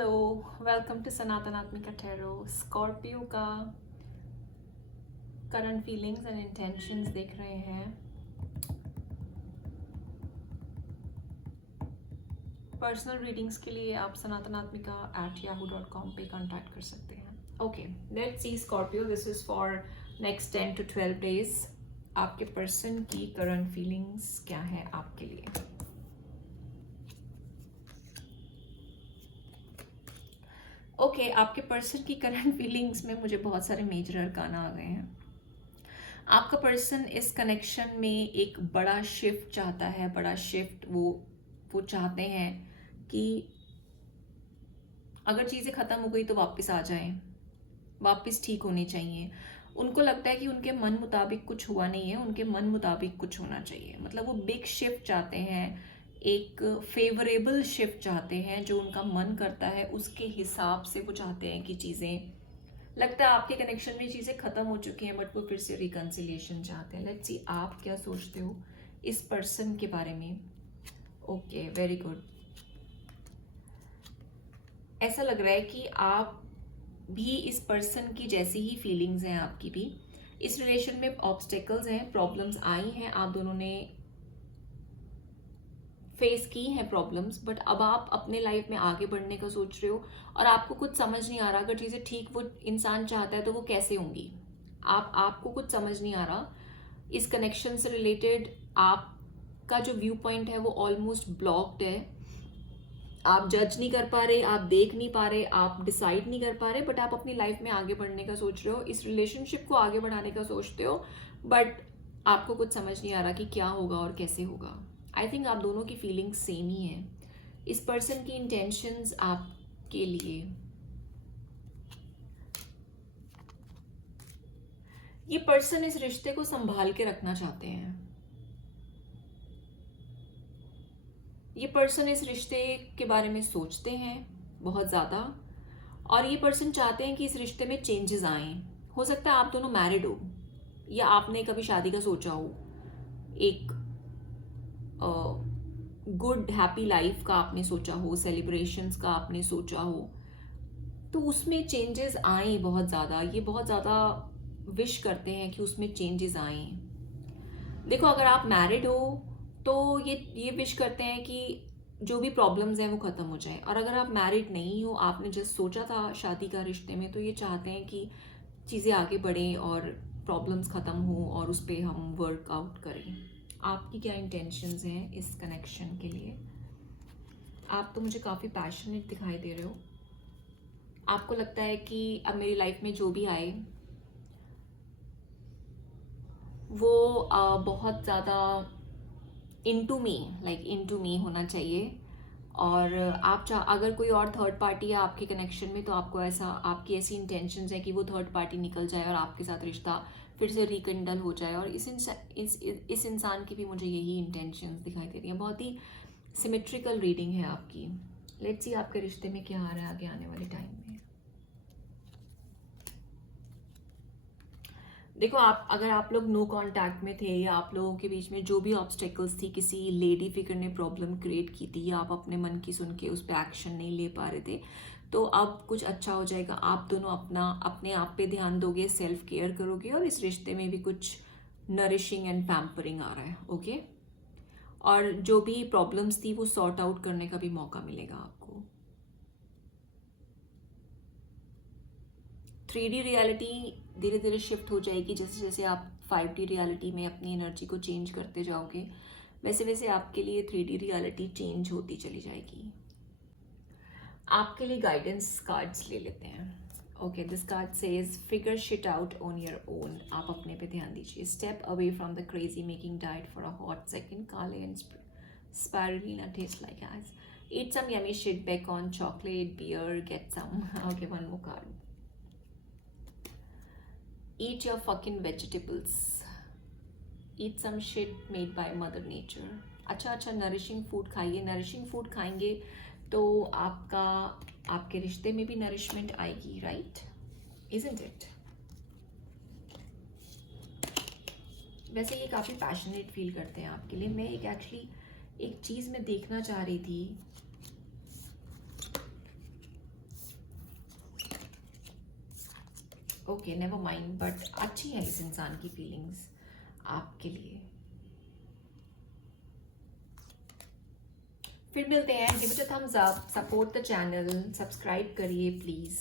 Hello, welcome to Sanatan Atmika tarot. Scorpio का current feelings and intentions देख रहे हैं। पर्सनल रीडिंग्स के लिए आप sanatanaatmika@yahoo.com पे कांटेक्ट कर सकते हैं। Okay, let's see Scorpio, this is for next 10 to 12 days. आपके पर्सन की करंट फीलिंग्स क्या है आपके लिए? ओके, आपके पर्सन की करंट फीलिंग्स में मुझे बहुत सारे मेजर अरकाना आ गए हैं। आपका पर्सन इस कनेक्शन में एक बड़ा शिफ्ट चाहता है। बड़ा शिफ्ट वो चाहते हैं कि अगर चीज़ें ख़त्म हो गई तो वापस आ जाएं, वापस ठीक होनी चाहिए। उनको लगता है कि उनके मन मुताबिक कुछ हुआ नहीं है, उनके मन मुताबिक कुछ होना चाहिए। मतलब वो बिग शिफ्ट चाहते हैं, एक फेवरेबल शिफ्ट चाहते हैं। जो उनका मन करता है उसके हिसाब से वो चाहते हैं कि चीज़ें, लगता है आपके कनेक्शन में चीज़ें ख़त्म हो चुकी हैं बट वो फिर से रिकन्सिलिएशन चाहते हैं। लेट्स सी आप क्या सोचते हो इस पर्सन के बारे में। Okay, very good. ऐसा लग रहा है कि आप भी इस पर्सन की जैसी ही फीलिंग्स हैं आपकी भी। इस रिलेशन में ऑब्स्टेकल्स हैं, प्रॉब्लम्स आई हैं, आप दोनों ने फेस की हैं प्रॉब्लम्स, बट अब आप अपने लाइफ में आगे बढ़ने का सोच रहे हो और आपको कुछ समझ नहीं आ रहा। अगर चीज़ें ठीक वो इंसान चाहता है तो वो कैसे होंगी, आपको कुछ समझ नहीं आ रहा। इस कनेक्शन से रिलेटेड आपका जो व्यू पॉइंट है वो ऑलमोस्ट ब्लॉक्ड है। आप जज नहीं कर पा रहे, आप देख नहीं पा रहे, आप डिसाइड नहीं कर पा रहे, बट आप अपनी लाइफ में आगे बढ़ने का सोच रहे हो, इस रिलेशनशिप को आगे बढ़ाने का सोचते हो, बट आपको कुछ समझ नहीं आ रहा कि क्या होगा और कैसे होगा। आई थिंक आप दोनों की फीलिंग्स सेम ही है। इस पर्सन की इंटेंशंस आपके लिए, ये पर्सन इस रिश्ते को संभाल के रखना चाहते हैं। ये पर्सन इस रिश्ते के बारे में सोचते हैं बहुत ज़्यादा, और ये पर्सन चाहते हैं कि इस रिश्ते में चेंजेस आएँ। हो सकता है आप दोनों मैरिड हो या आपने कभी शादी का सोचा हो, एक गुड हैप्पी लाइफ का आपने सोचा हो, सेलिब्रेशंस का आपने सोचा हो, तो उसमें चेंजेस आए बहुत ज़्यादा। ये बहुत ज़्यादा विश करते हैं कि उसमें चेंजेस आए। देखो, अगर आप मैरिड हो तो ये विश करते हैं कि जो भी प्रॉब्लम्स हैं वो ख़त्म हो जाए, और अगर आप मैरिड नहीं हो, आपने जस्ट सोचा था शादी का रिश्ते में, तो ये चाहते हैं कि चीज़ें आगे बढ़ें और प्रॉब्लम्स ख़त्म हो और उस पर हम वर्कआउट करें। आपकी क्या इंटेंशंस हैं इस कनेक्शन के लिए? आप तो मुझे काफ़ी पैशनेट दिखाई दे रहे हो। आपको लगता है कि अब मेरी लाइफ में जो भी आए वो बहुत ज़्यादा into me, like into me होना चाहिए। और आप अगर कोई और थर्ड पार्टी है आपके कनेक्शन में, तो आपको ऐसा, आपकी ऐसी इंटेंशंस है कि वो थर्ड पार्टी निकल जाए और आपके साथ रिश्ता फिर से रिकंडल हो जाए। और इस इंसान की भी मुझे यही इंटेंशंस दिखाई दे रही हैं। बहुत ही सिमेट्रिकल रीडिंग है आपकी। लेट्स सी आपके रिश्ते में क्या आ रहा है आगे आने वाले टाइम में। देखो, अगर आप लोग नो कांटेक्ट में थे या आप लोगों के बीच में जो भी ऑब्स्टेकल्स थी, किसी लेडी फिगर ने प्रॉब्लम क्रिएट की थी या आप अपने मन की सुन के उस पर एक्शन नहीं ले पा रहे थे, तो अब कुछ अच्छा हो जाएगा। आप दोनों अपने आप पे ध्यान दोगे, सेल्फ केयर करोगे, और इस रिश्ते में भी कुछ नरिशिंग एंड पैम्परिंग आ रहा है। ओके, और जो भी प्रॉब्लम्स थी वो सॉर्ट आउट करने का भी मौका मिलेगा आपको। 3D रियलिटी धीरे धीरे शिफ्ट हो जाएगी। जैसे जैसे आप 5D रियलिटी में अपनी एनर्जी को चेंज करते जाओगे, वैसे वैसे आपके लिए 3D रियलिटी चेंज होती चली जाएगी। आपके लिए गाइडेंस कार्ड्स ले लेते हैं। Okay, this card says figure shit out on your own. आप अपने पे ध्यान दीजिए। Step away from the crazy making diet for a hot second. काले and spirulina tastes like ass. Eat some yummy shit, bacon, chocolate, beer, get some. Okay, one more card. Eat your fucking vegetables. Eat some shit made by Mother Nature. अच्छा अच्छा nourishing food खाइए। Nourishing food खाएंगे तो आपके रिश्ते में भी nourishment आएगी, राइट? Isn't it? वैसे ये काफ़ी पैशनेट फील करते हैं आपके लिए। मैं एक चीज़ मैं देखना चाह रही थी। ओके नेवर माइंड, बट अच्छी है इस इंसान की फीलिंग्स आपके लिए। फिर मिलते हैं, give it a thumbs up, support the channel, subscribe करिए प्लीज़।